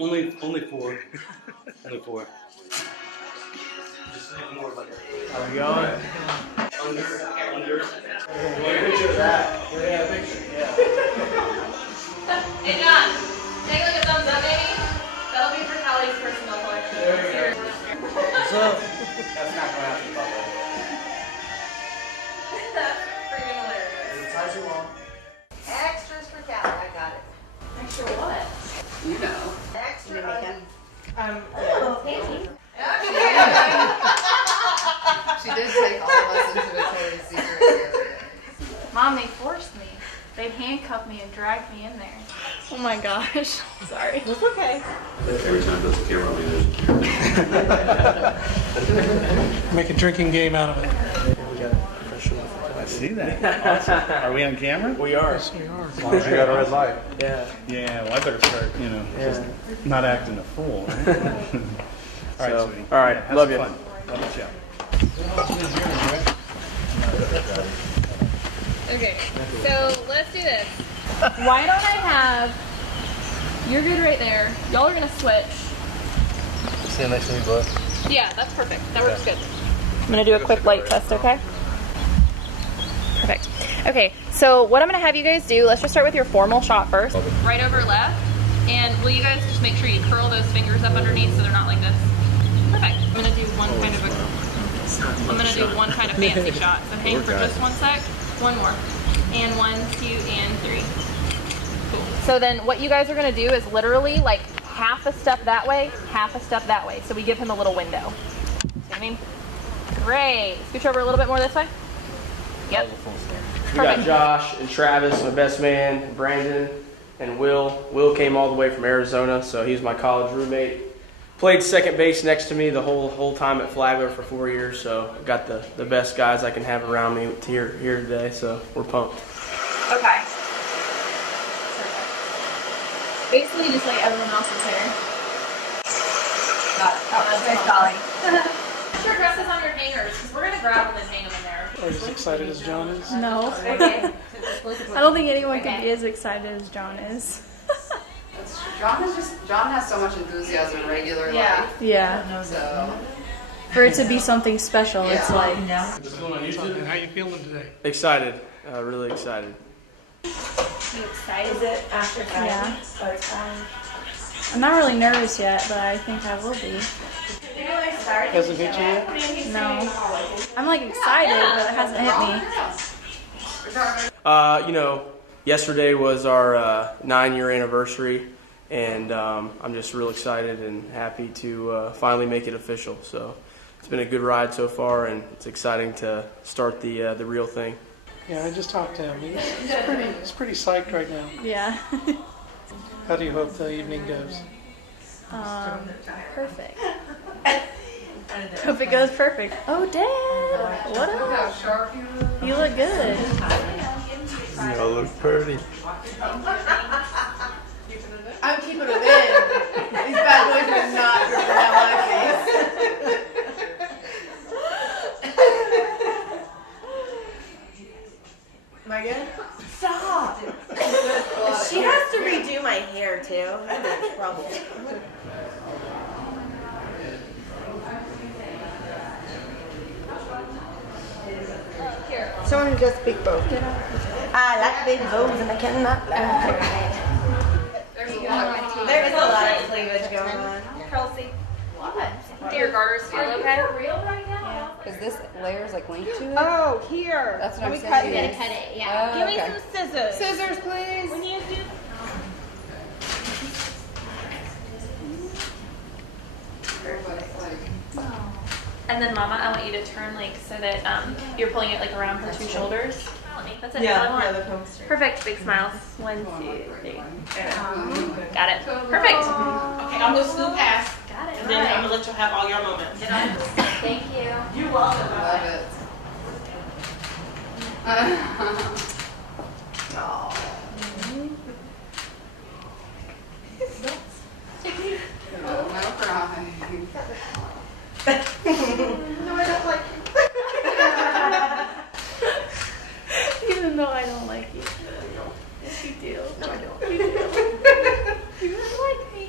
Only 4. Only 4. Just more like. How we going? Under. Picture of that. Yeah, picture. Yeah. Hey John, take like a thumbs up maybe. That'll be for Callie's personal collection. There you go. What's up? That's not going out to the public. That's freaking hilarious. It's how you want. Extras for Callie, I got it. Extra what? You know. Extra. Thank you. She did take all of us into a Victoria's Secret the other day. Mom, they forced me. They handcuffed me and dragged me in there. Oh my gosh. Sorry. It's okay. Every time there's a camera on me, there's Make a drinking game out of it. I see that. Awesome. Are we on camera? We are. Yes, we are. As long as you got a red light. Yeah. Yeah, well, I better start, just not acting a fool, right? All right, sweetie. All right, Yeah, have love some you. fun. Love you, Jeff. Okay, so let's do this. Why don't I have, you're good right there. Y'all are gonna switch. Stand next to me, bud. Yeah, that's perfect. That works good. I'm gonna do a quick light test, okay? Perfect. Okay, so what I'm gonna have you guys do, let's just start with your formal shot first. Right over left, and will you guys just make sure you curl those fingers up underneath so they're not like this? Perfect. I'm gonna do one kind of fancy shot. So hang for just 1 sec. One more. And 1, 2, and 3. Cool. So then what you guys are gonna do is literally like half a step that way, half a step that way. So we give him a little window. See what I mean? Great. Scooch over a little bit more this way. Yep. We got Josh and Travis, my best man, and Brandon, and Will. Will came all the way from Arizona, so he's my college roommate. Played second base next to me the whole time at Flagler for 4 years, so I got the best guys I can have around me here today, so we're pumped. Okay. Basically just like everyone else's hair. Got it. Oh, that's Callie. Put your dresses on your hangers, because we're going to grab them and hang them in there. Are you as excited as John is? No. Okay. I don't think anyone can be as excited as John is. That's true. John has so much enthusiasm in regular Yeah. life. Yeah. So For it to be something special, it's Yeah. like. What's going on YouTube? How you feeling today? Excited, really excited. You excited? Is it after time? Yeah. I'm not really nervous yet, but I think I will be. Hasn't hit you yet? No. I'm like excited, but it hasn't hit me. Yesterday was our 9-year anniversary, and I'm just real excited and happy to finally make it official. So it's been a good ride so far, and it's exciting to start the real thing. Yeah, I just talked to him. He's pretty psyched right now. Yeah. How do you hope the evening goes? Perfect. Hope it goes perfect. Oh, Dad! What look up? how sharp you look. You look good. You all look pretty. I'm keeping them in. These bad boys are not dripping down my face. Am I good? Stop! She has to redo my hair too. I'm in trouble. Someone who does big bows. I like big bows and I cannot. There is There is a lot of cleavage going on. Kelsey. What? Do your garters feel okay? For real right now? Because this layer is like linked to it. Oh, here. That's what I'm Let me saying. cut it. Cut it, yeah. Oh, Give me okay. some scissors. Scissors, please. When you do. And then Mama, I want you to turn like so that you're pulling it like around her 2 shoulders. That's it. That's all I want. Perfect. Big smiles. 1, 2, 3. Got it. Perfect. Okay, I'm going to scoop past. Got it. And then I'm going to let you have all your moments. Thank you. You're welcome. Love it. No crying. No, I don't like Even though I don't like you. Yes, you do. No, I don't. You do. You don't like me.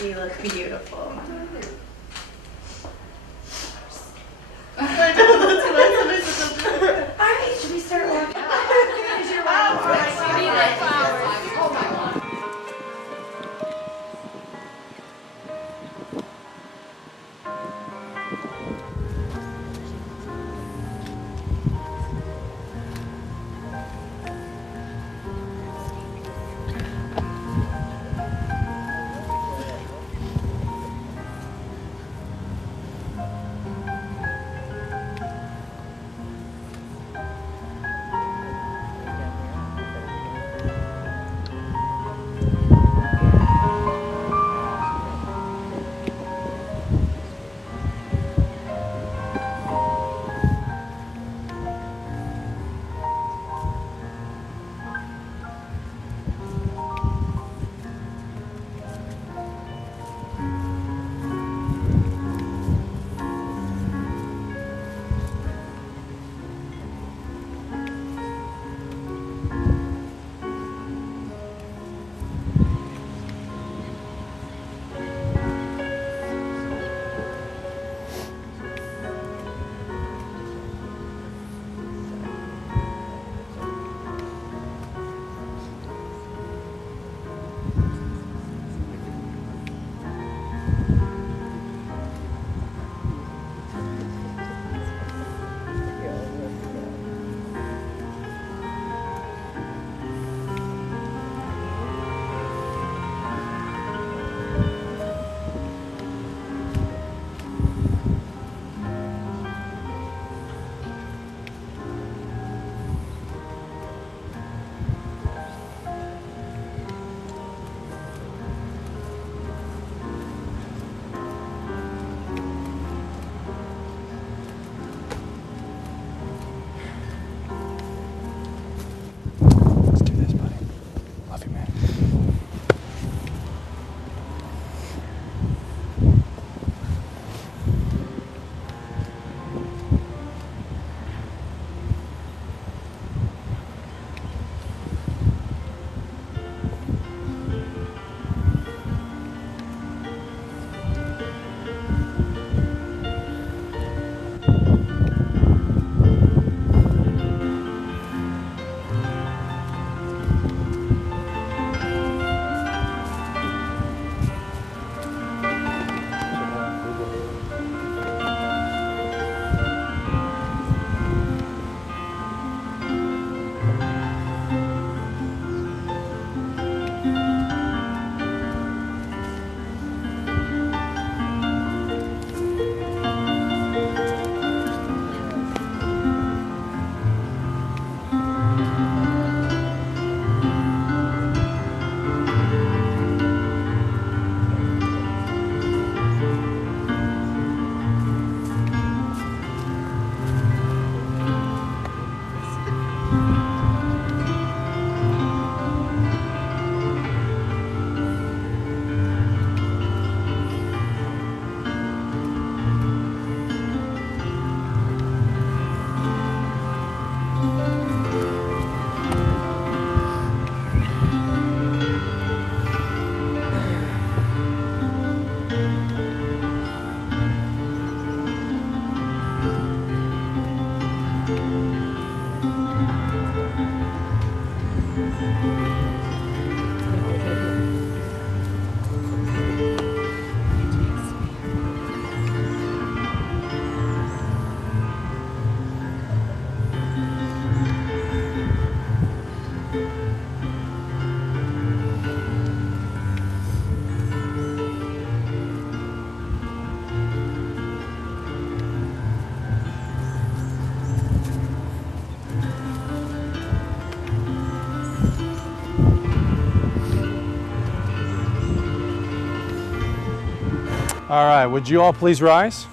You look beautiful. Alright, should we start walking? Because you're right. Oh my god. All right, would you all please rise?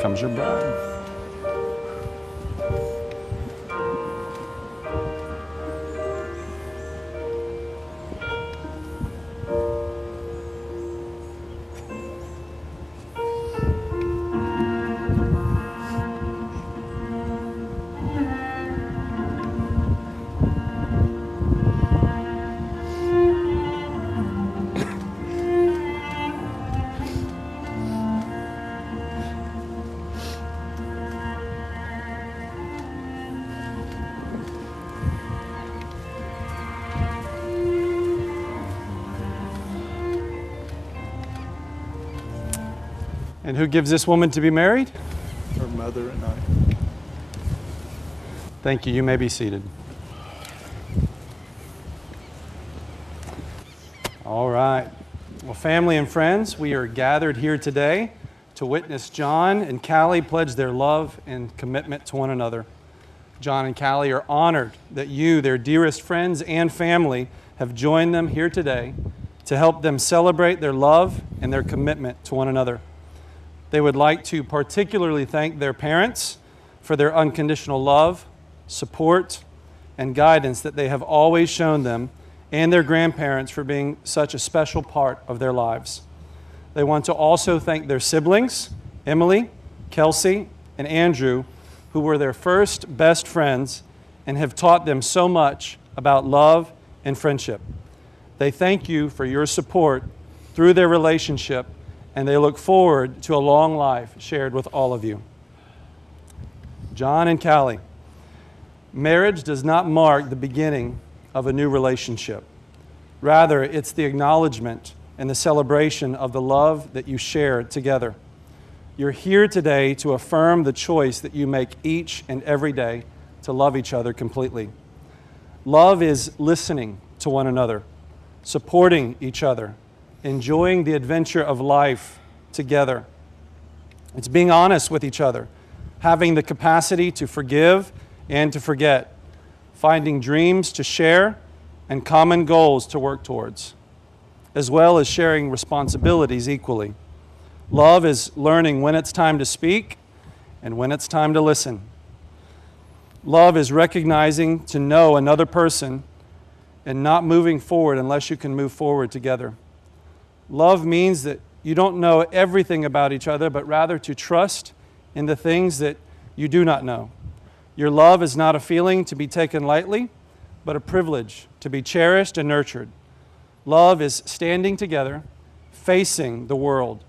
Comes your bride. And who gives this woman to be married? Her mother and I. Thank you. You may be seated. All right. Well, family and friends, we are gathered here today to witness John and Callie pledge their love and commitment to one another. John and Callie are honored that you, their dearest friends and family, have joined them here today to help them celebrate their love and their commitment to one another. They would like to particularly thank their parents for their unconditional love, support, and guidance that they have always shown them, and their grandparents for being such a special part of their lives. They want to also thank their siblings, Emily, Kelsey, and Andrew, who were their first best friends and have taught them so much about love and friendship. They thank you for your support through their relationship, and they look forward to a long life shared with all of you. John and Callie, marriage does not mark the beginning of a new relationship. Rather, it's the acknowledgement and the celebration of the love that you share together. You're here today to affirm the choice that you make each and every day to love each other completely. Love is listening to one another, supporting each other, enjoying the adventure of life together. It's being honest with each other, having the capacity to forgive and to forget, finding dreams to share and common goals to work towards, as well as sharing responsibilities equally. Love is learning when it's time to speak and when it's time to listen. Love is recognizing to know another person and not moving forward unless you can move forward together. Love means that you don't know everything about each other, but rather to trust in the things that you do not know. Your love is not a feeling to be taken lightly, but a privilege to be cherished and nurtured. Love is standing together, facing the world.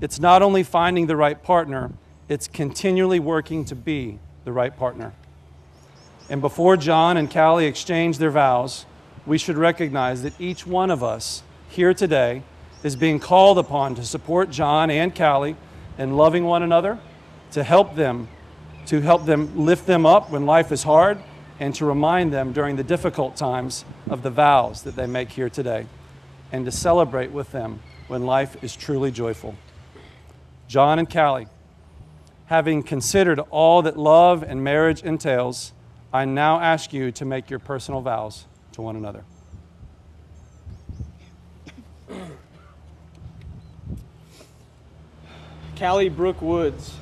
It's not only finding the right partner, it's continually working to be the right partner. And before John and Callie exchange their vows, we should recognize that each one of us here today is being called upon to support John and Callie in loving one another, to help them lift them up when life is hard, and to remind them during the difficult times of the vows that they make here today, and to celebrate with them when life is truly joyful. John and Callie, having considered all that love and marriage entails, I now ask you to make your personal vows to one another. Callie Brooke Woods.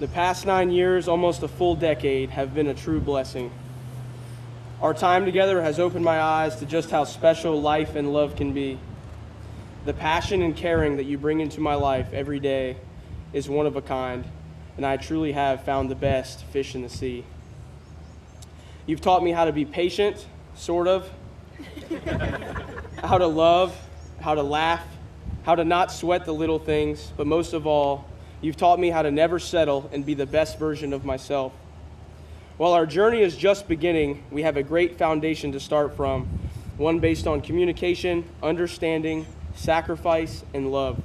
The past 9 years, almost a full decade, have been a true blessing. Our time together has opened my eyes to just how special life and love can be. The passion and caring that you bring into my life every day is one of a kind, and I truly have found the best fish in the sea. You've taught me how to be patient, sort of, how to love, how to laugh, how to not sweat the little things, but most of all, you've taught me how to never settle and be the best version of myself. While our journey is just beginning, we have a great foundation to start from, one based on communication, understanding, sacrifice, and love.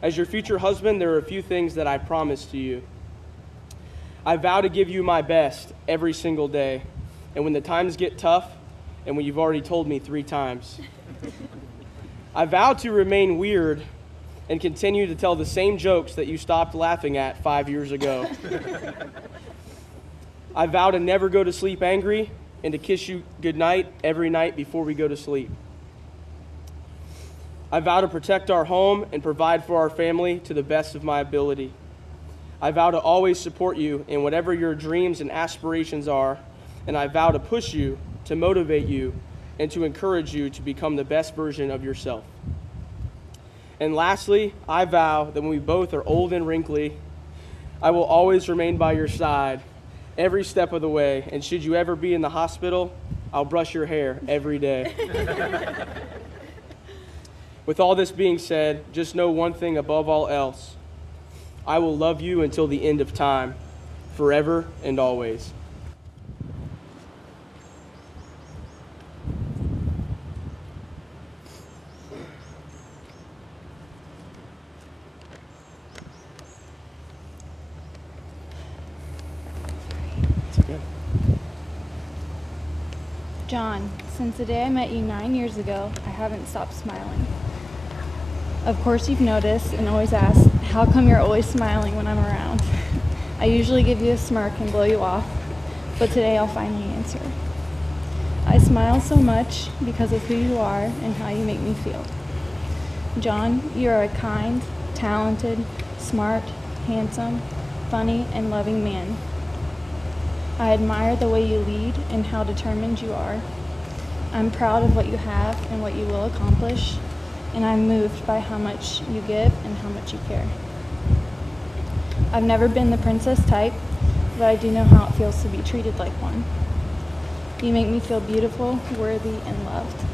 As your future husband, there are a few things that I promise to you. I vow to give you my best every single day, and when the times get tough, and when you've already told me 3 times. I vow to remain weird and continue to tell the same jokes that you stopped laughing at 5 years ago. I vow to never go to sleep angry and to kiss you goodnight every night before we go to sleep. I vow to protect our home and provide for our family to the best of my ability. I vow to always support you in whatever your dreams and aspirations are, and I vow to push you, to motivate you, and to encourage you to become the best version of yourself. And lastly, I vow that when we both are old and wrinkly, I will always remain by your side every step of the way, and should you ever be in the hospital, I'll brush your hair every day. With all this being said, just know one thing above all else. I will love you until the end of time, forever and always. John, since the day I met you 9 years ago, I haven't stopped smiling. Of course you've noticed and always ask, how come you're always smiling when I'm around? I usually give you a smirk and blow you off, but today I'll finally answer. I smile so much because of who you are and how you make me feel. John, you are a kind, talented, smart, handsome, funny, and loving man. I admire the way you lead and how determined you are. I'm proud of what you have and what you will accomplish, and I'm moved by how much you give and how much you care. I've never been the princess type, but I do know how it feels to be treated like one. You make me feel beautiful, worthy, and loved.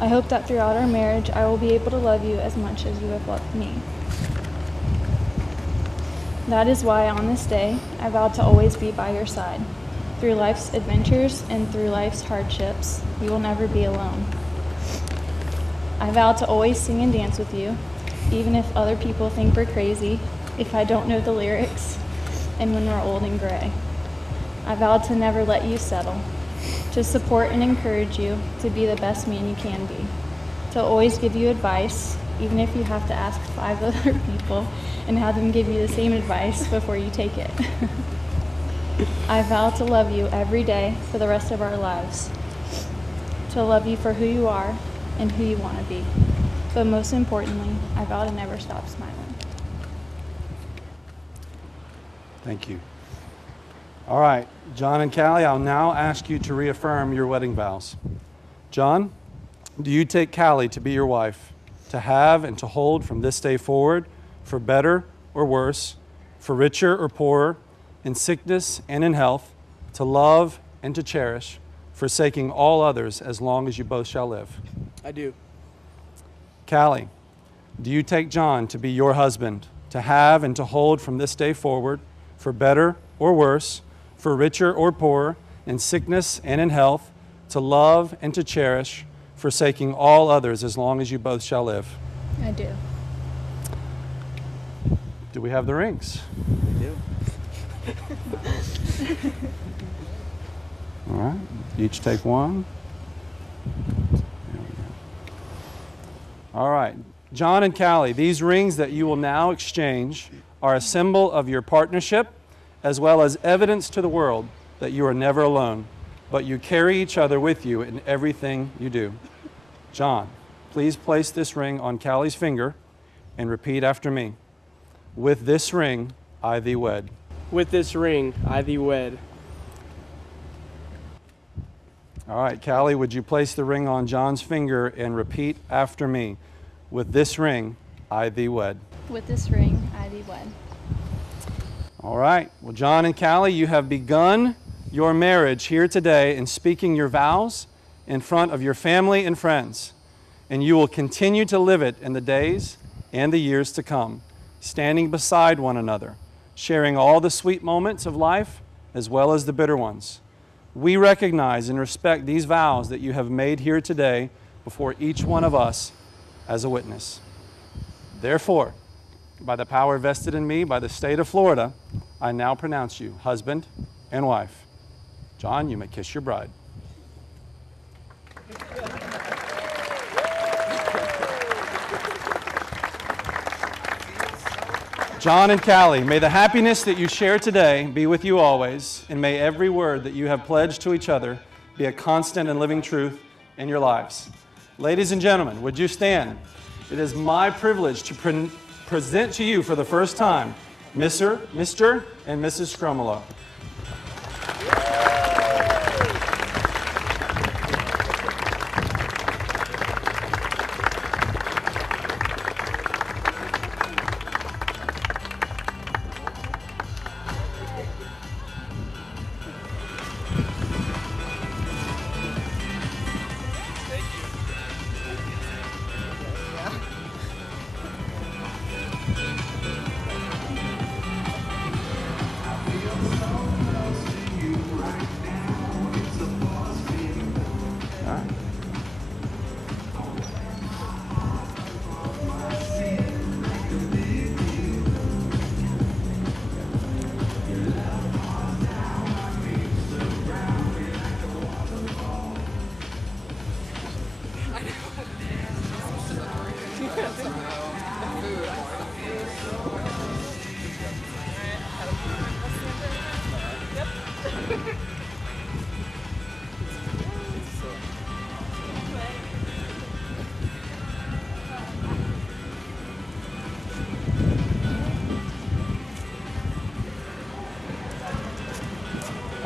I hope that throughout our marriage, I will be able to love you as much as you have loved me. That is why on this day, I vow to always be by your side. Through life's adventures and through life's hardships, you will never be alone. I vow to always sing and dance with you, even if other people think we're crazy, if I don't know the lyrics, and when we're old and gray. I vow to never let you settle, to support and encourage you to be the best man you can be, to always give you advice, even if you have to ask 5 other people and have them give you the same advice before you take it. I vow to love you every day for the rest of our lives, to love you for who you are and who you want to be. But most importantly, I vow to never stop smiling. Thank you. All right, John and Callie, I'll now ask you to reaffirm your wedding vows. John, do you take Callie to be your wife, to have and to hold from this day forward, for better or worse, for richer or poorer, in sickness and in health, to love and to cherish, forsaking all others as long as you both shall live? I do. Callie, do you take John to be your husband, to have and to hold from this day forward, for better or worse, for richer or poorer, in sickness and in health, to love and to cherish, forsaking all others as long as you both shall live? I do. Do we have the rings? I do. All right, each take one. There we go. All right, John and Callie, these rings that you will now exchange are a symbol of your partnership, as well as evidence to the world that you are never alone, but you carry each other with you in everything you do. John, please place this ring on Callie's finger and repeat after me. With this ring, I thee wed. With this ring, I thee wed. All right, Callie, would you place the ring on John's finger and repeat after me? With this ring, I thee wed. With this ring, I thee wed. All right. Well, John and Callie, you have begun your marriage here today in speaking your vows in front of your family and friends. And you will continue to live it in the days and the years to come, standing beside one another, sharing all the sweet moments of life as well as the bitter ones. We recognize and respect these vows that you have made here today before each one of us as a witness. Therefore, by the power vested in me by the state of Florida, I now pronounce you husband and wife. John, you may kiss your bride. John and Callie, may the happiness that you share today be with you always, and may every word that you have pledged to each other be a constant and living truth in your lives. Ladies and gentlemen, would you stand? It is my privilege to present to you for the first time Mr. and Mrs. Sgromolo.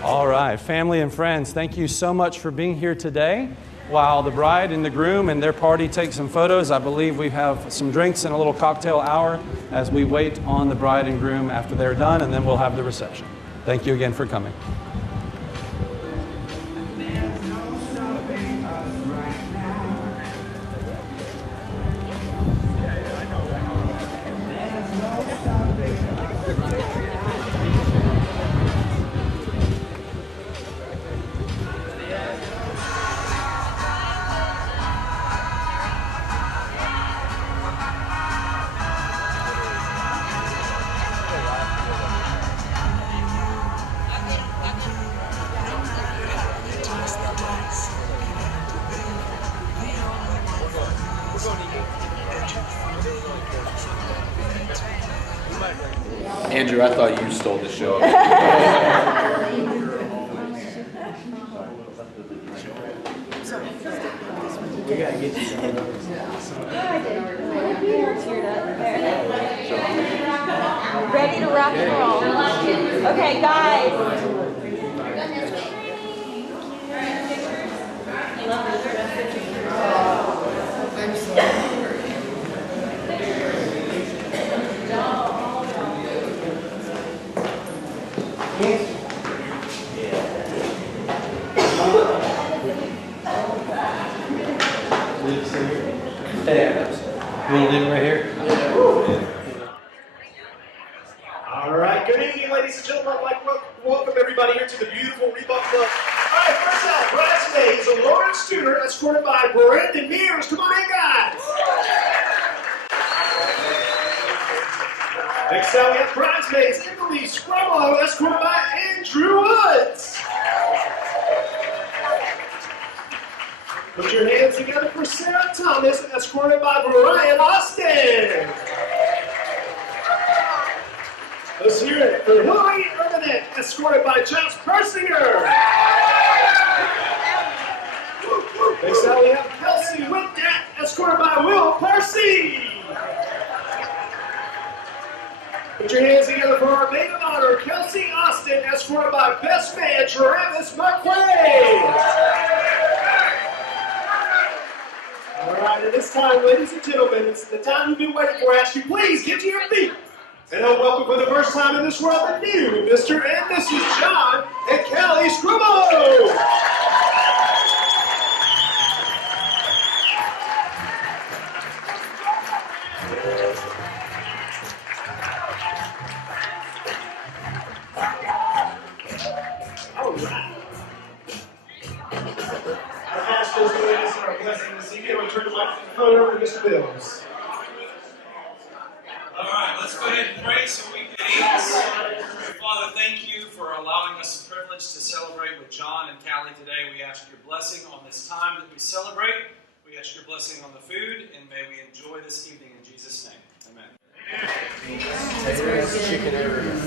All right, family and friends, thank you so much for being here today. While the bride and the groom and their party take some photos, I believe we have some drinks and a little cocktail hour as we wait on the bride and groom after they're done, and then we'll have the reception. Thank you again for coming. Andrew, I thought you stole the show. Ready to rock and roll. Okay, guys. You want to leave it right here? All right, good evening, ladies and gentlemen. I'd like to welcome everybody here to the beautiful Ribault Club. All right, first out, bridesmaids, Lawrence Tudor, escorted by Brandon Mears. Come on in, guys. Next out, we have bridesmaids, Emily Sgromolo, escorted by Andrew Woods. Put your hands together for Sarah Thomas, escorted by Brian Austin. Let's hear it for Hillary Urbanet, escorted by Josh Persinger. Next out we have Kelsey Whitnett, escorted by Will Percy. Put your hands together for our maid of honor, Kelsey Austin, escorted by best man Travis McQuaid. All right, at this time, ladies and gentlemen, it's the time you've been waiting for. I ask you, please get to your feet. And help welcome for the first time in this world the new Mr. and Mrs. John and Callie Sgromolo. All right. Our pastors and ladies are blessing this evening. I'll turn the microphone over to Mr. Bills. All right, let's go ahead and pray so we can eat. Father, thank you for allowing us the privilege to celebrate with John and Callie today. We ask your blessing on this time that we celebrate. We ask your blessing on the food, and may we enjoy this evening in Jesus' name. Amen. Chicken everywhere.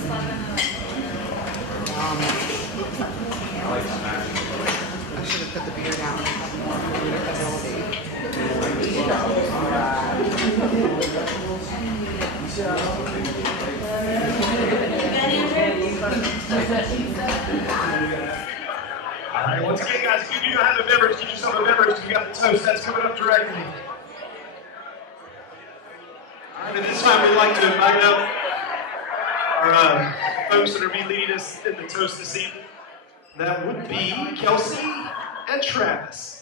I should have put the beer down and had more readability. All right, once again, guys, if you do not have a beverage, get yourself a beverage. You got the toast that's coming up directly. All right, at this time, we'd like to invite up our folks that are be leading us in the toast this evening. That would be Kelsey and Travis.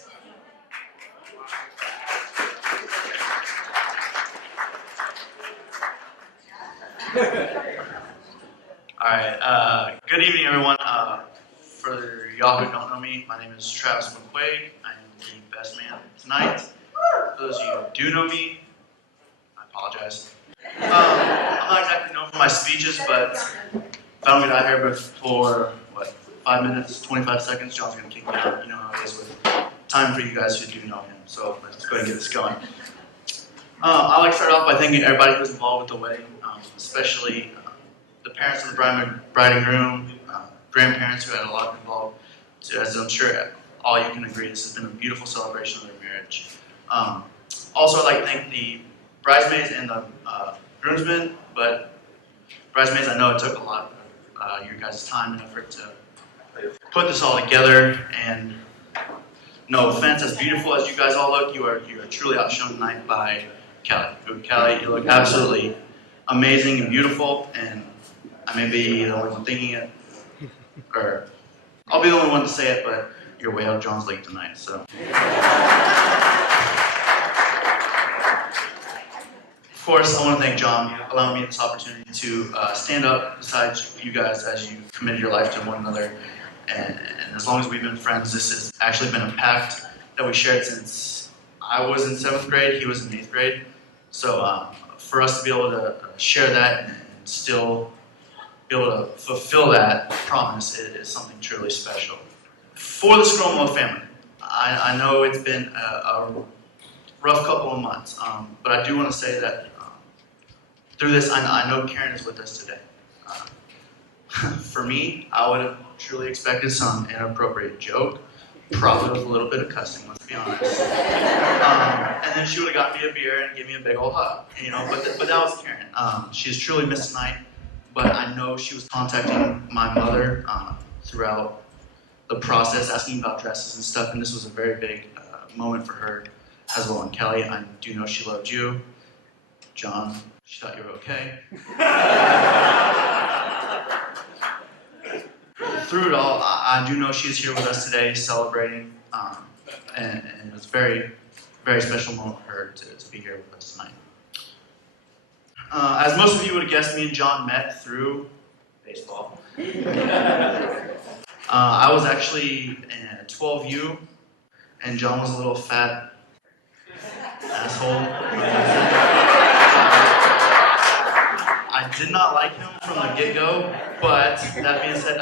All right, good evening, everyone. For y'all who don't know me, my name is Travis McQuaid. I am the best man tonight. For those of you who do know me, I apologize. I'm not exactly known for my speeches, but if I don't get out here before, 5 minutes, 25 seconds, John's going to kick me out. You know how it is with time for you guys who do know him. So let's go ahead and get this going. I'd like to start off by thanking everybody who's involved with the wedding, especially the parents of the bride and groom, grandparents who had a lot involved. So as I'm sure all you can agree, this has been a beautiful celebration of their marriage. Also, I'd like to thank the bridesmaids and the groomsmen, but bridesmaids, I know it took a lot of your guys' time and effort to put this all together. And no offense, as beautiful as you guys all look, you are truly outshone tonight by Callie. Callie, you look absolutely amazing and beautiful, and I may be the only one thinking it, or I'll be the only one to say it, but you're way out of John's league tonight, so. Of course, I want to thank John for allowing me this opportunity to stand up beside you guys as you committed your life to one another. And as long as we've been friends, this has actually been a pact that we shared since I was in 7th grade, he was in 8th grade. So for us to be able to share that and still be able to fulfill that promise is something truly special. For the Sgromolo family, I know it's been a rough couple of months, but I do want to say that through this, I know Karen is with us today. For me, I would have truly expected some inappropriate joke, probably with a little bit of cussing, let's be honest. And then she would have got me a beer and give me a big old hug, you know. But that was Karen. She has truly missed tonight, but I know she was contacting my mother throughout the process, asking about dresses and stuff, and this was a very big moment for her as well. And Callie, I do know she loved you. John, she thought you were okay. Through it all, I do know she's here with us today celebrating, and it was a very, very special moment for her to be here with us tonight. As most of you would have guessed, me and John met through baseball. I was actually in 12U, and John was a little fat asshole. I did not like him from the get-go, but that being said,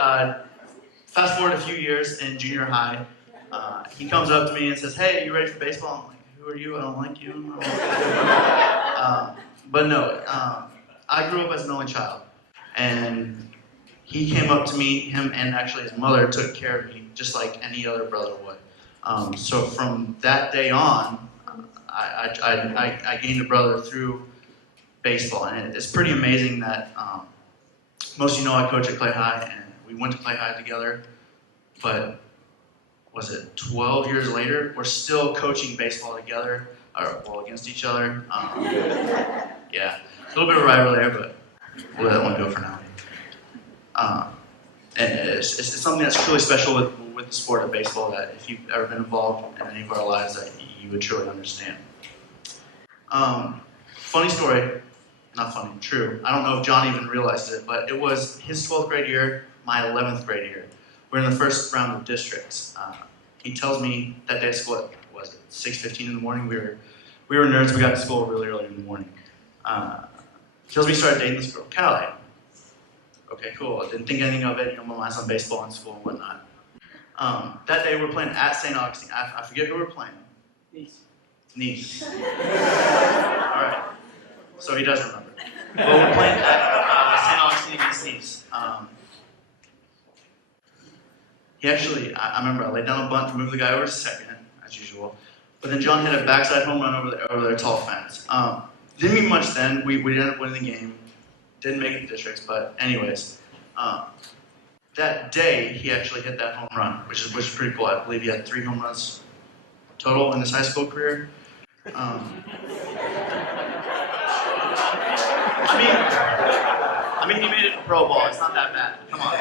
fast forward a few years in junior high, he comes up to me and says, "Hey, you ready for baseball?" I'm like, "Who are you? I don't like you." But no, I grew up as an only child, and he came up to me, him and actually his mother took care of me just like any other brother would. So from that day on, I gained a brother through baseball, and it's pretty amazing that most of you know I coach at Clay High, and we went to Clay High together, but was it 12 years later, we're still coaching baseball together, or well, against each other. Yeah, a little bit of rivalry there, but we'll let that one go for now. And it's something that's truly special with the sport of baseball, that if you've ever been involved in any of our lives, that you would truly understand. Funny story. Not funny, true. I don't know if John even realized it, but it was his 12th grade year, my 11th grade year. We're in the first round of districts. He tells me that day at school, what was it, 6:15 in the morning? We were nerds, we got to school really early in the morning. He tells me he started dating this girl, Callie. Okay, cool. I didn't think anything of it, my mind's on baseball in school and whatnot. That day we're playing at St. Augustine. I forget who we're playing. Nice. All right. So he does remember. But we're playing at St. Augustine against Nice. He actually, I remember I laid down a bunt to move the guy over to second, as usual. But then John hit a backside home run over their tall fence. Didn't mean much then. We ended up winning the game. Didn't make it to districts, but anyways. That day, he actually hit that home run, which is pretty cool. I believe he had 3 home runs total in his high school career. I mean, he made it to pro ball. It's not that bad. Come on.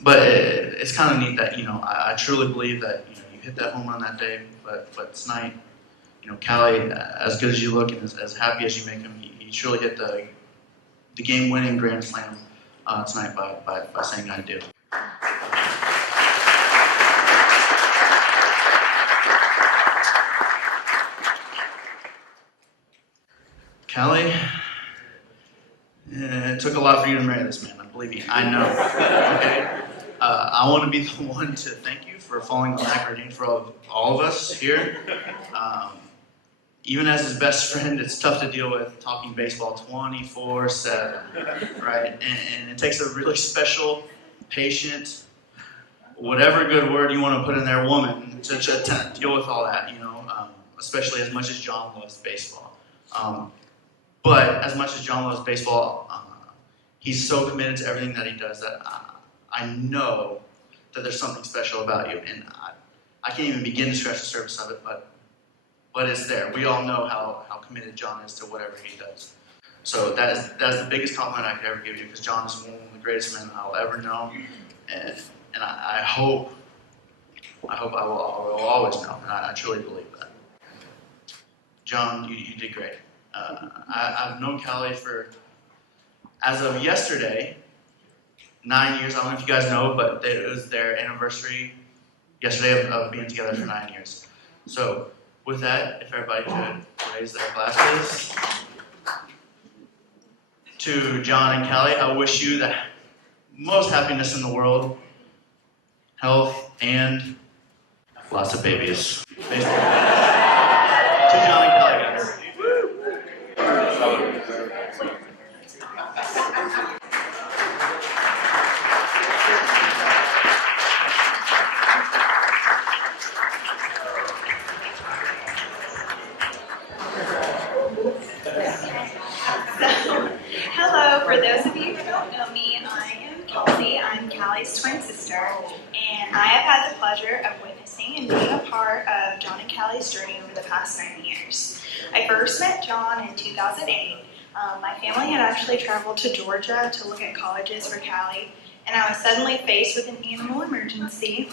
But it's kind of neat that I truly believe that you hit that home run that day. But tonight, Callie, as good as you look and as happy as you make him, he truly hit the game-winning grand slam tonight by saying I do. Callie, it took a lot for you to marry this man. Believe me, I know. Okay, I want to be the one to thank you for falling on that grenade for all of us here. Even as his best friend, it's tough to deal with talking baseball 24/7, right? And it takes a really special, patient, whatever good word you want to put in there, woman, to deal with all that, especially as much as John loves baseball. But as much as John loves baseball, he's so committed to everything that he does that I know that there's something special about you, and I can't even begin to scratch the surface of it, but it's there. We all know how committed John is to whatever he does. So that is the biggest compliment I could ever give you, because John is one of the greatest men I'll ever know, and I hope I will always know, and I truly believe that. John, you did great. I've known Callie for, as of yesterday, 9 years. I don't know if you guys know, but it was their anniversary yesterday of being together for 9 years. So with that, if everybody could raise their glasses. To John and Callie, I wish you the most happiness in the world, health, and lots of babies. To John and Callie, guys. Hello, for those of you who don't know me, I am Kelsey. I'm Callie's twin sister, and I have had the pleasure of witnessing and being a part of John and Callie's journey over the past 9 years. I first met John in 2008. My family had actually traveled to Georgia to look at colleges for Callie, and I was suddenly faced with an animal emergency.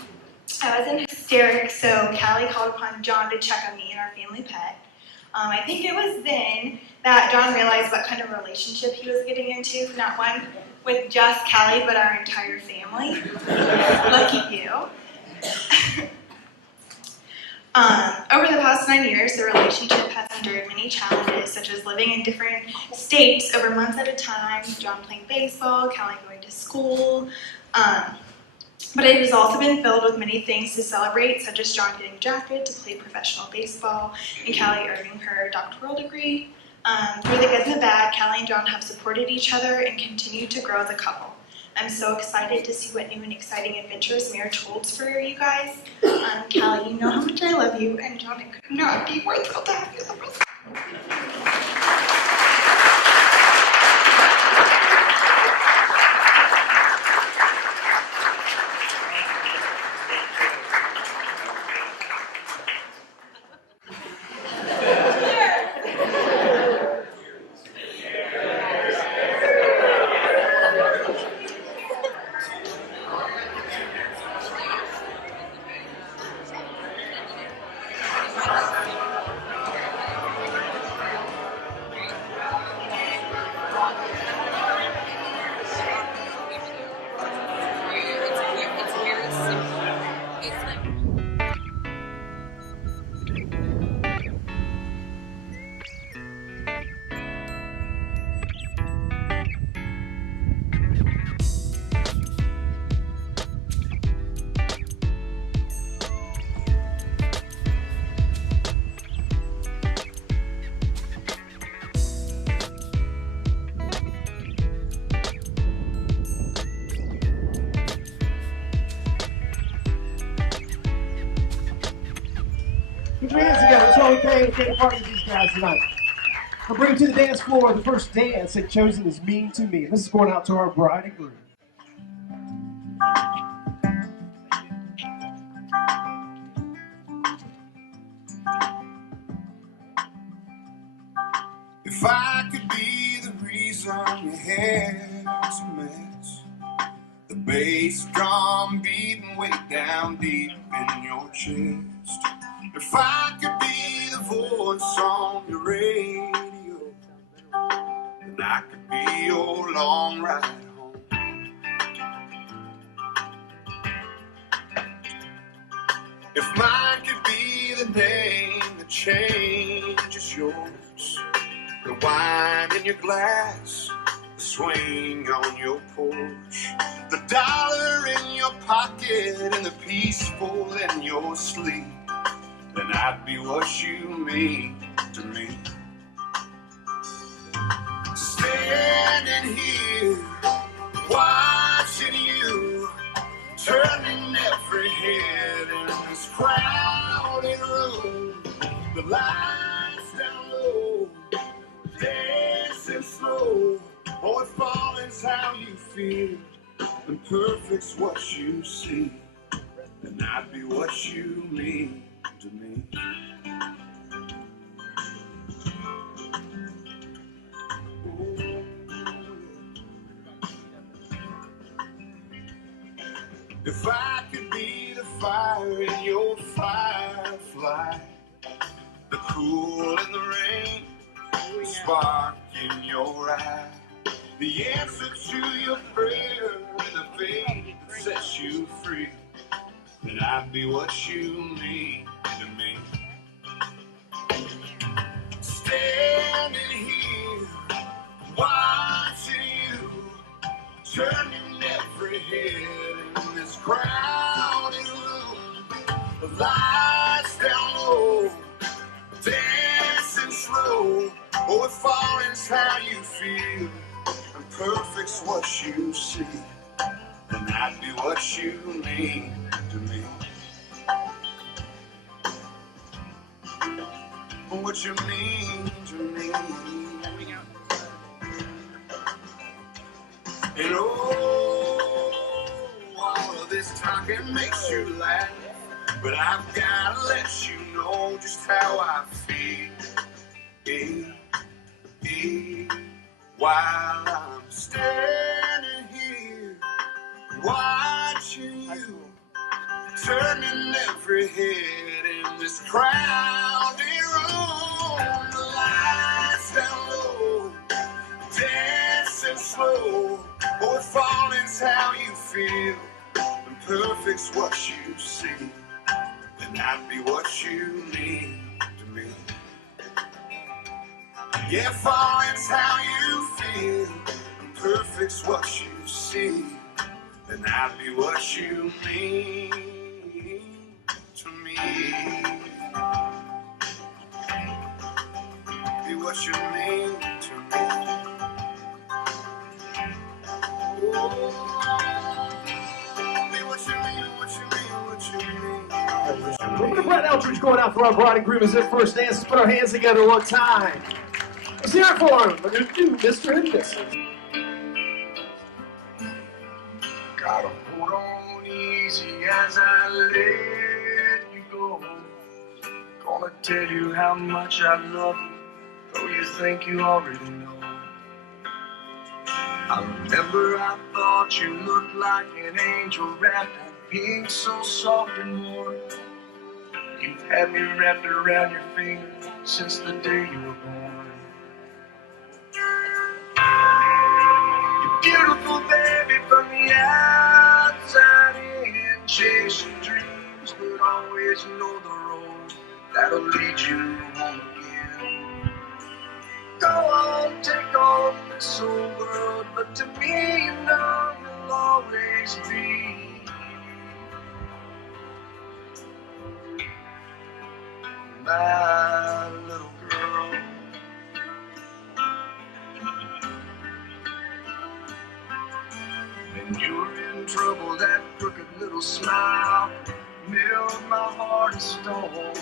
I was in hysterics, so Callie called upon John to check on me and our family pet. I think it was then that John realized what kind of relationship he was getting into, not one with just Callie, but our entire family. Lucky you. Over the past 9 years, the relationship has endured many challenges, such as living in different states over months at a time, John playing baseball, Callie going to school, but it has also been filled with many things to celebrate, such as John getting drafted to play professional baseball and Callie earning her doctoral degree. Through the good and the bad, Callie and John have supported each other and continue to grow as a couple. I'm so excited to see what new and exciting adventures marriage holds for you guys. Callie, you know how much I love you, and John, it could not be more thrilled to have you. Put your hands together. That's all we can. We can't party with these guys tonight. I'll bring to the dance floor the first dance they've chosen is Mean to Me. And this is going out to our bride and groom. If I could be the reason your head's a mess, the bass drum beating way down deep in your chest. If I could be the voice on your radio, then I could be your long ride home. If mine could be the name that changes yours, the wine in your glass, the swing on your porch, the dollar in your pocket, and the peaceful in your sleep, then I'd be what you mean to me. Standing here, watching you, turning every head in this crowded room. The lights down low, dancing slow, boy falling high. feel, and perfect's what you see, and I'd be what you mean to me. If I could be the fire in your firefly, the cool in the rain, the spark in your eye, the answer to your prayer, the faith that sets you free, then I'd be what you mean to me. Standing here, watching you, turning every head in this crowded room. The lights down low, dancing slow. Oh, if falling's how you feel, and perfect's what you see, then I'd be what you mean to me. What you mean to me. And oh, all of this talking makes you laugh, but I've gotta let you know just how I feel. While I'm standing here, watching you, turning every head in this crowded room. The lights down low, dancing slow. Oh, if falling's how you feel, and perfect's what you see, then I'd be what you mean to me. Yeah, falling's how you feel, and perfect's what you see, then I'd be what you mean to me. Be what you mean to me. A little bit of Brett Eldridge going out for our bride and groom as their first dance. Let's put our hands together one time. Let's hear it for him. We're going to do Mr. and Mrs. Gotta hold on easy as I let you go. Gonna tell you how much I love you, though you think you already know. I remember I thought you looked like an angel wrapped in pink, so soft and warm. You've had me wrapped around your finger since the day you were born. You're beautiful, baby, from the outside in, chasing dreams, but always know the road that'll lead you home again. Go on, take on this whole world, but to me, you know you'll always be my little girl. When you're in trouble, that crooked little smile milled my heart of stone.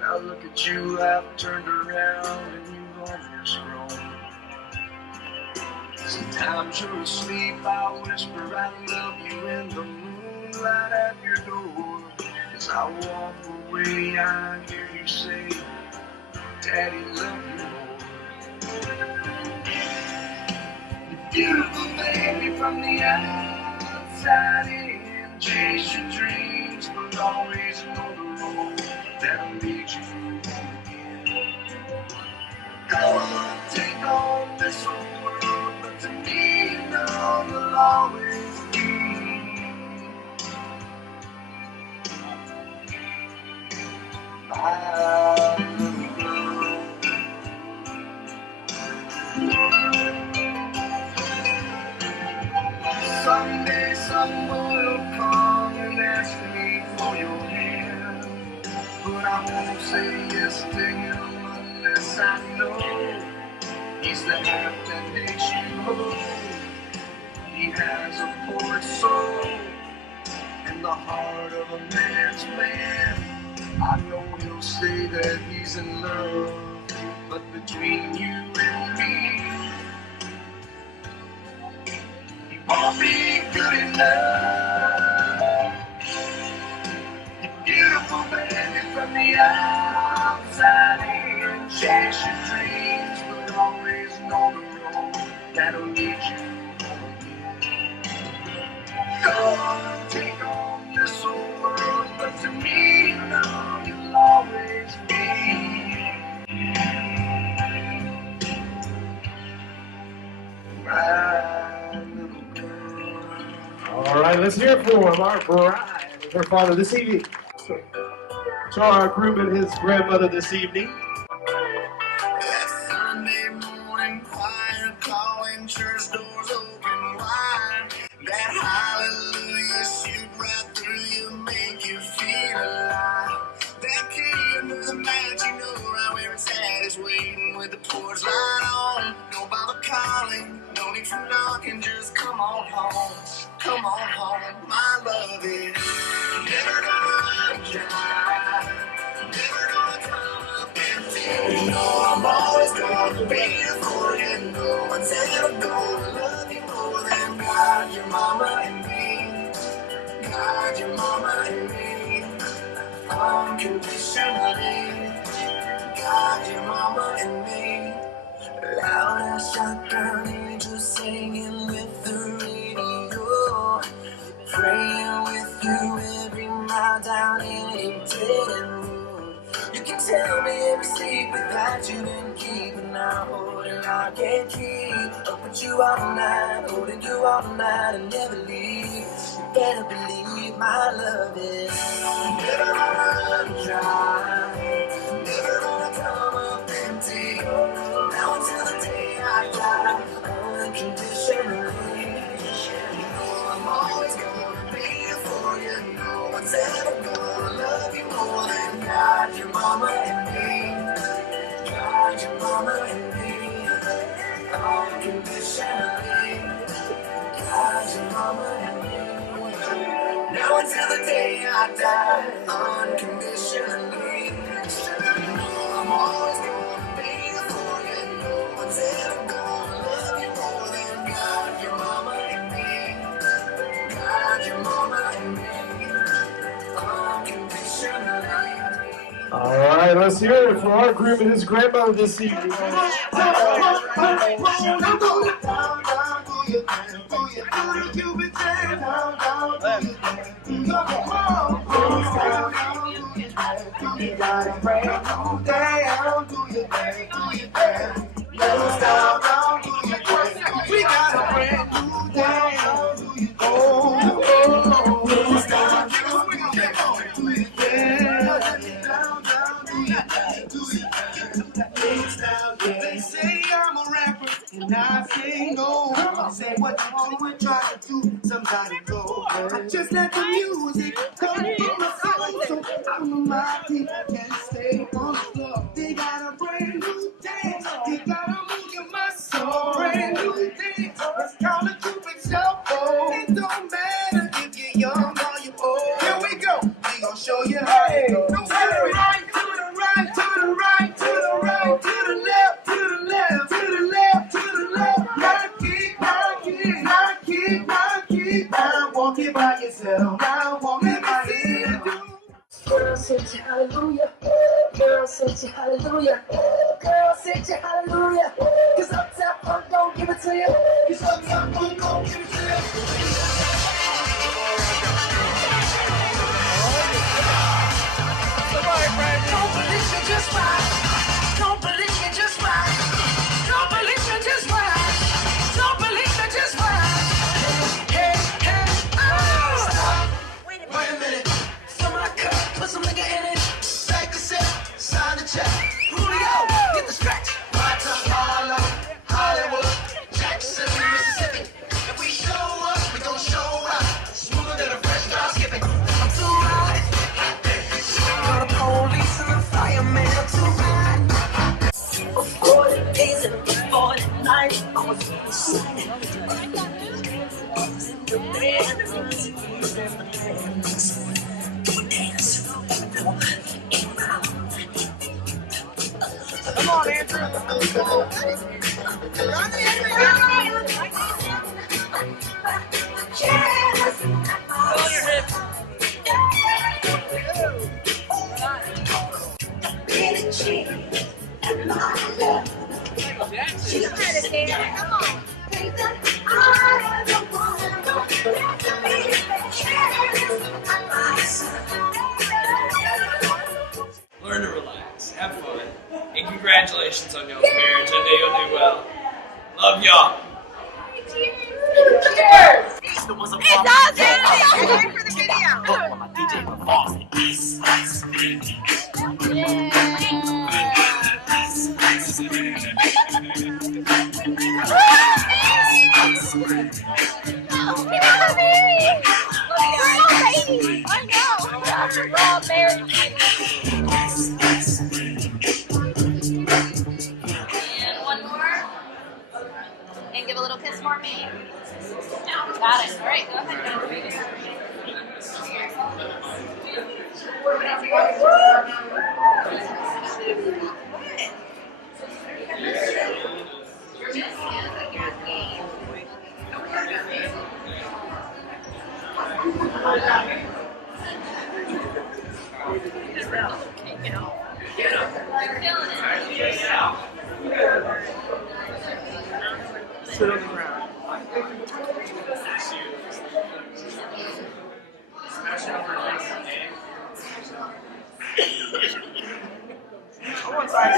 Now look at you, I've turned around and you've almost grown. Sometimes you're asleep, I whisper I love you in the moonlight at your door. As I walk away, I hear you say, Daddy, love you more. You're beautiful, baby, from the outside in, chase your dreams, but always know the road that'll lead you home again. Go on, take on this whole world, but to me, you know you'll always be my little girl. Someday someone will come and ask me for your hand, but I won't say yes to him unless I know he's the half that makes you whole. He has a poor soul and the heart of a man's man. I know he'll say that he's in love, but between you and me, he love. You're beautiful, baby, from the outside in. Chase your dreams, but always know the road that'll lead you. Go on, take on this whole world, but to me, you know you'll always be my little girl. All right, let's hear it for him, our bride, her father this evening. To our groom and his grandmother this evening. That Sunday morning choir calling, church doors open wide. That hallelujah shoot right through you, make you feel alive. That key under the mat, you know right where it's at, is waiting with the porch light on. No bother calling, no need for knocking, just come on home. Come on home, my love is never gonna run dry. Never gonna come up empty. You know I'm always gonna be here for you. No one's ever gonna love you more than God, your mama and me. God, your mama and me. Unconditionally. God, your mama and me. Loud as shotgun angels singing with the radio. Praying with you every mile down any dead end road. You can tell me every secret that you've been keeping out, holding I can't keep. Up with you all night, holding you all night and never leave. You better believe my love is never gonna run dry, never gonna come up empty. Now until the day I die, unconditionally. You know I'm always gonna be here for you. No one's ever gonna love you more than God, your mama and me. God, your mama and me. Unconditionally. God, your mama and me. Now until the day I die, unconditionally. You know I'm always gonna be here for you. No one's ever gonna love you more than God, your mama and me. God, your mama and me. Unconditionally. All right, let's hear it for our groom and his grandmother this evening. You got a brand new day, I'll do your thing, do your thing. Never stop, I'll do your thing. We got a brand new day, I'll do your thing. Oh, never stop, we gon' get on, do your thing. Down, do your thing, do your thing. They say I'm a rapper, and I say no. Say what you want and try to do, somebody go. I just let the music come from my soul, so I'm on my feet, can't stay on the floor. They got a brand new dance, they got a move in my soul. Brand new dance, it's called a Cupid Shuffle. It don't matter if you're young or you're old. Here we go, we gon' show you how it goes. To the right, to the right, to the right, to the right, to the left, to the left, to the left, to the left. Knock it, knock it, knock it, knock it. Now walk it by yourself, now walk it by yourself. Girl, sit your hallelujah. Girl, sit your hallelujah. Girl, sit your hallelujah. Cause Uptown Funk gon' give it to you. Cause Uptown Funk gon' give it to you. Don't believe me, just watch. Don't believe me, just watch. Don't believe me, just watch. Don't believe me, just watch. Hey, hey, oh! Stop. Wait a minute. Fill my cup, put some nigga in it. Back to set, sign the check. Julio, get the stretch. Right to Harlem, Hollywood, Jacksonville, Mississippi. If we show up, we gon' show out. Smoother than a fresh drop skipping. I'm too hot. Call the police and the fireman. I'm too hot. 40 days and 40 nights. I was inside. Come on, Andrew. Yeah. Learn to relax, have fun, and congratulations on y'all's marriage. I know you'll do well. Love y'all. Cheers! It's all good for the And one more. And give a little kiss for me. Got it. All right, go ahead. Sit on the ground. Smash it over your face. On one side.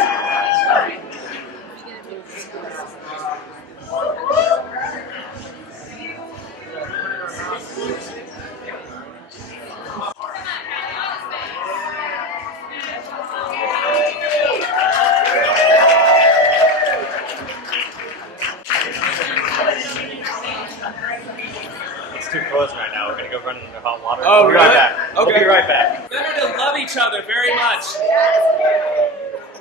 It's too close right now. We're gonna go run in the hot water. Oh, we'll be really? right back. Okay. We'll be right back. Better to love each other very much.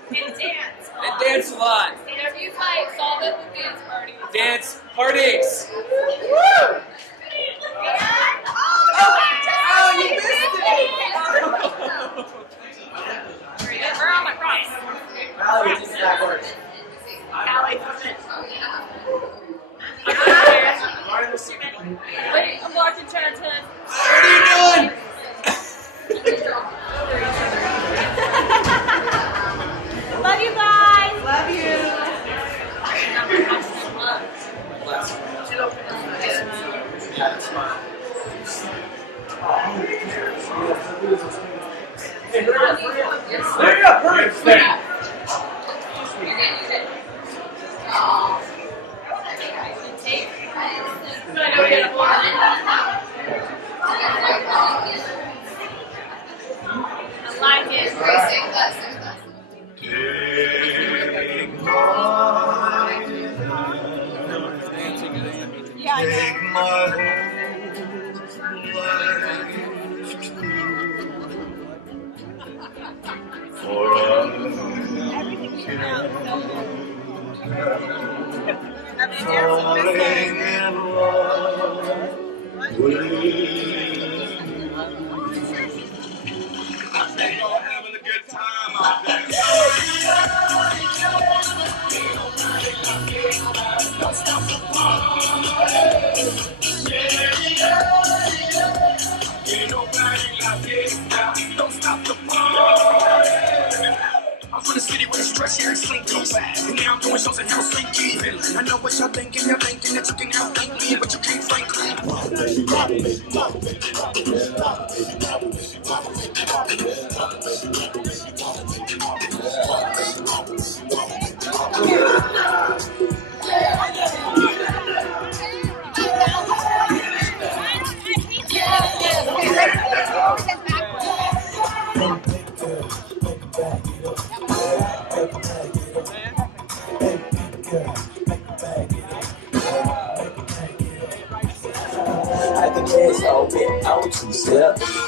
And dance. And dance a lot. And if you like, solve it with dance parties. Dance parties. Woo! Oh, you missed it! We're on my cross. Callie, just that works. Callie, come in. Wait, I'm watching Childhood. What are you doing? Love you guys. Love you. Yeah, smile. Hurry up, hurry up. I like it. Yeah, I know. having a good time out there. Don't stop the party. I'm from the city where the stress here is sink too fast. And now I'm doing shows in Helsinki. I know what y'all thinking. You're thinking that you can outthink me, but you can't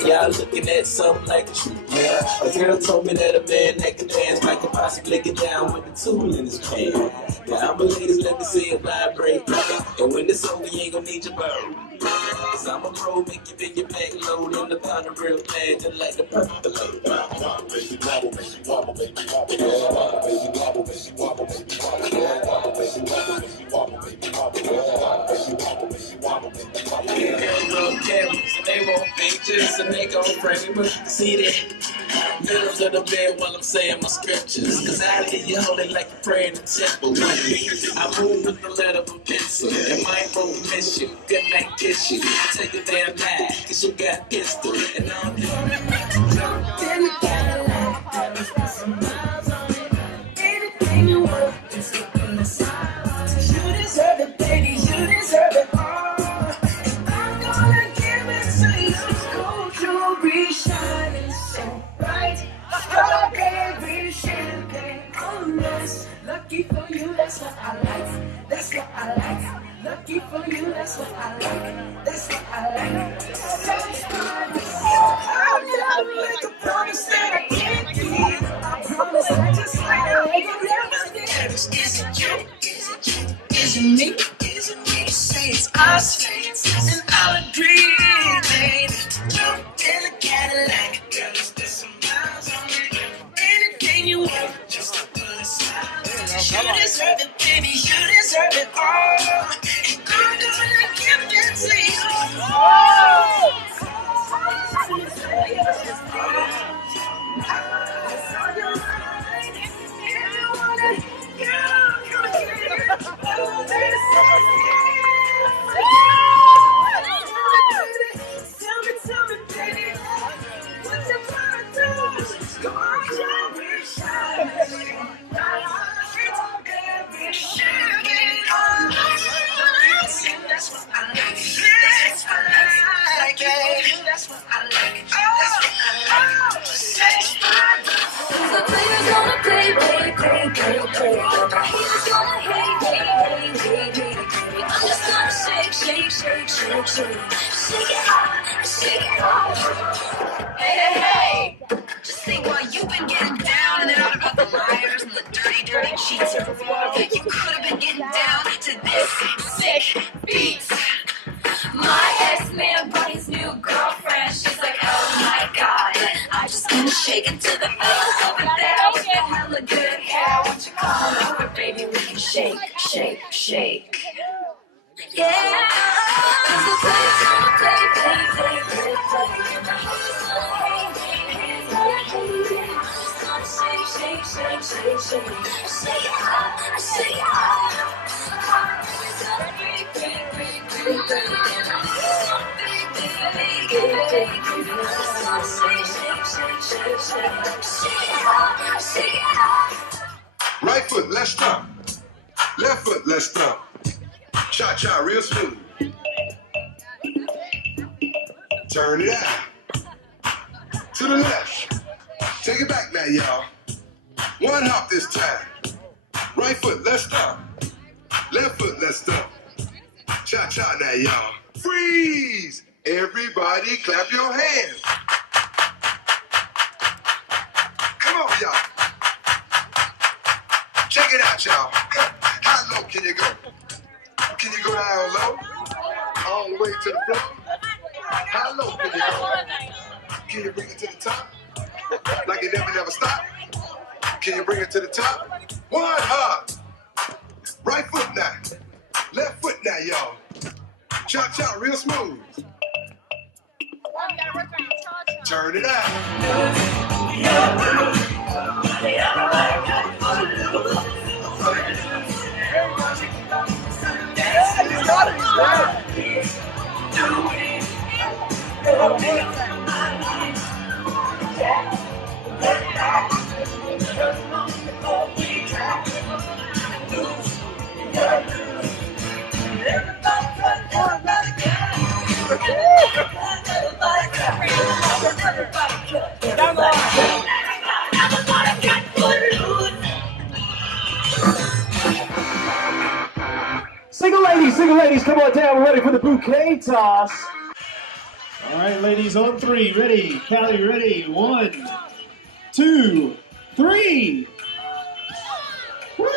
Y'all looking at something like a tree. Yeah, a girl told me that a man that can dance might could possibly get down with the tool in his pan. Now, I'm a ladies, let me see it vibrate. And when it's over, you ain't gonna need your bird. Cause I'm a pro, make you bend your back load in the powder real bad, just like the percolate. Girls love cameras, they want pictures, and they gon' frame it. See that? Middle of the bed while I'm saying my scriptures. Cause I hear you holding like you pray in the temple. I move with the letter of a pencil. And my won't miss you. Good night, kiss you. Take a damn nap, cause you got pistol. And all anything you want, just look on the side. You deserve it, baby, you deserve it all. And I'm gonna give it to you. Gold jewelry shining so bright. Strawberry champagne on us. Lucky for you, that's what I like. That's what I like. Lucky for you, that's what I like. That's what I like. I'll never make a promise that I can't keep. I promise I just like you'll never think. Is it you? Is it you? Is it me? Is it me? Say it's us, and I'll agree, baby. Jump in the Cadillac, girl, let's put some miles on it. Anything you want, just to put a smile. You deserve it, baby, you deserve it all. And I'm gonna give it to you. Tell me, baby, what you gonna do? Go on, that's what I like. That's what I like. That's what I like. That's what I like. The players gonna play. The haters gonna hate. I'm just gonna shake it hard. Hey. Just think while you've been getting down and out about the liars and the dirty cheaters. You could have been getting down to this sick beat. My ex-man brought his new girlfriend. She's like, oh my god, I just gonna shake it to the fellas over there with the hella good hair. Won't you come on over, baby? We can shake. Yeah, cause the players gonna play. And the haters gonna hate. Shake it hard. Right foot, let's stomp. Left foot, let's stomp. Cha-cha, real smooth. Turn it out. To the left. Take it back now, y'all. One hop this time. Right foot, let's stomp. Left foot, let's stomp. Cha-cha now, y'all. Freeze! Everybody clap your hands. Come on, y'all. Check it out, y'all. How low can you go? Can you go down low? All the way to the floor? How low can you go? Can you bring it to the top? Like it never stop? Can you bring it to the top? One hop. Right foot now. Left foot now, y'all. Cha-cha, real smooth. Turn it out. Single ladies, come on down. We're ready for the bouquet toss. All right, ladies, on three. Ready? Callie, ready? 1, 2, 3. Woo!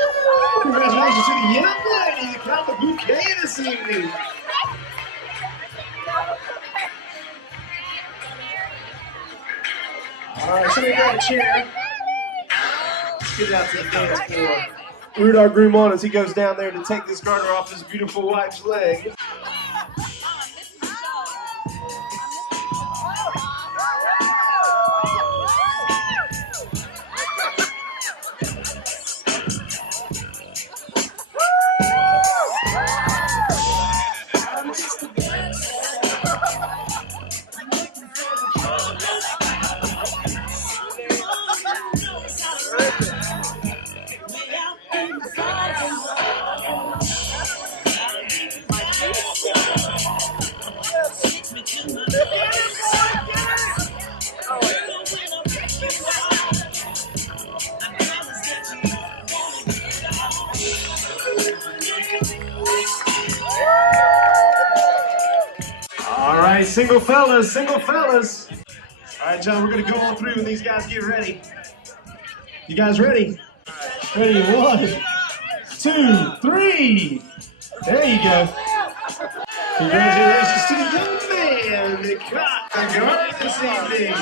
Congratulations to the young lady that got the bouquet this evening. All right, somebody grab a chair. Let's get out to the dance floor. Root our groom on as he goes down there to take this garter off his beautiful wife's leg. single fellas, single fellas. All right, John, we're going to go on through and these guys get ready. You guys ready? Ready, 1, 2, 3. There you go. Congratulations to the young man that caught the guard this evening.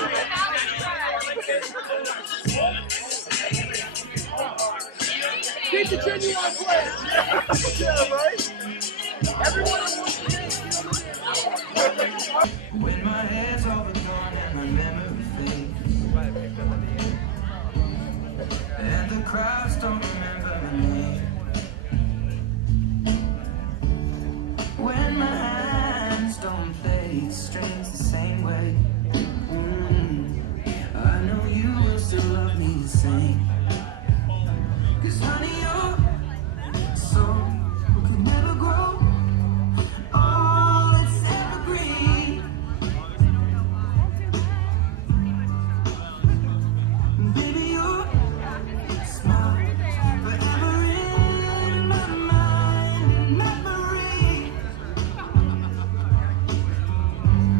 Keep the tribute on play. Yeah, right? Everyone when my head's overdone and my memory fades, and the crowds don't remember my name, when my hands don't play strings the same way, I know you will still love me the same. 'Cause honey, your soul can never grow. Oh, it's evergreen. Baby, your smile forever in my mind and memory.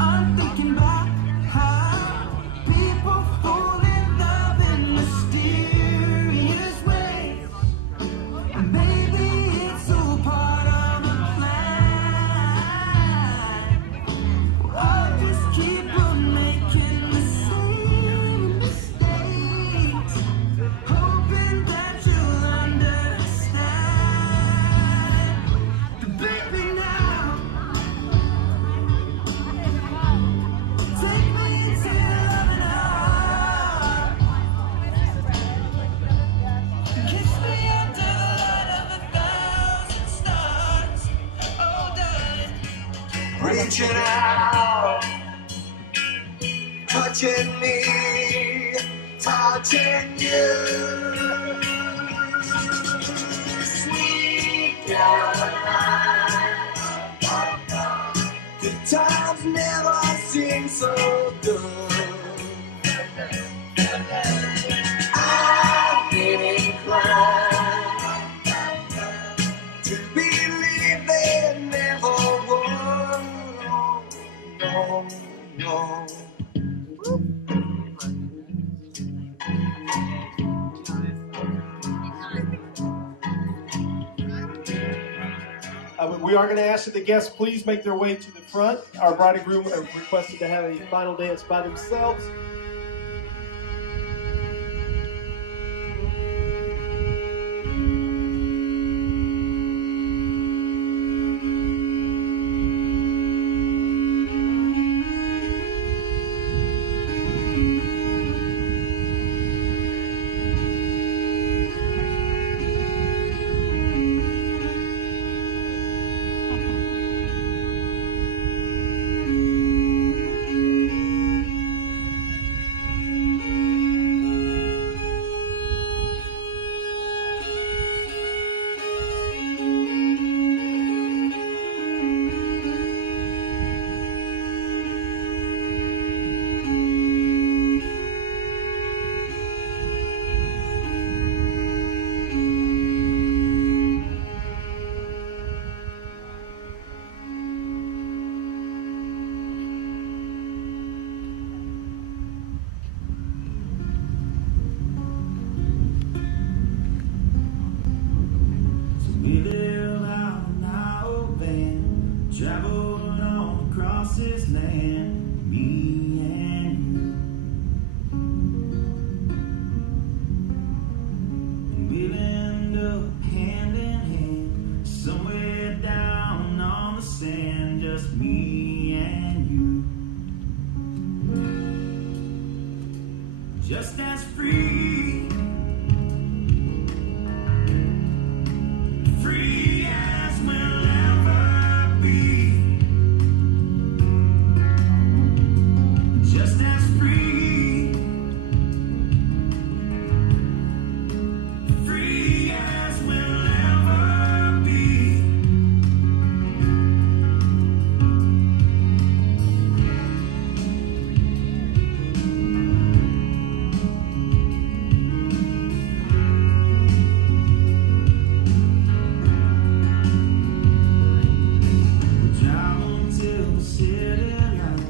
I'm thinking about how people fall in love in mysterious ways. And maybe it's all part of the plan. I'll just keep on making the same mistakes, hoping that you'll understand. But baby, now take me into loving heart. Kiss me under the light of 1,000 stars. Oh, darling. Reaching out, touching me, touching you. Sweet Caroline, good times never seem so good. I've been inclined to believe they never would. No, no. We are going to ask that the guests please make their way to the front. Our bride and groom are requested to have a final dance by themselves. We live out in our old van, traveled all across this land, me and you. And we'll end up hand in hand, somewhere down on the sand, just me and you. Just as free. Free as we'll ever be. Just as free. Free as we'll ever be. Drive until the city lights.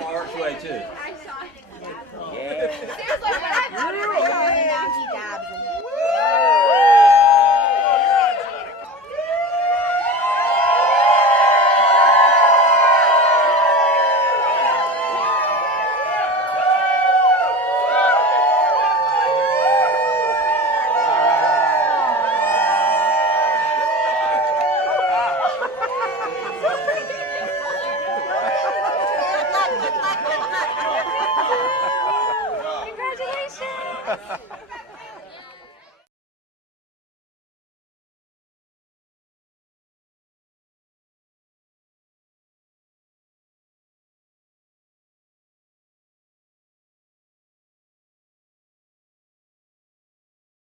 my archway too. Seriously, when I got it, now he dabs in it. Congratulations!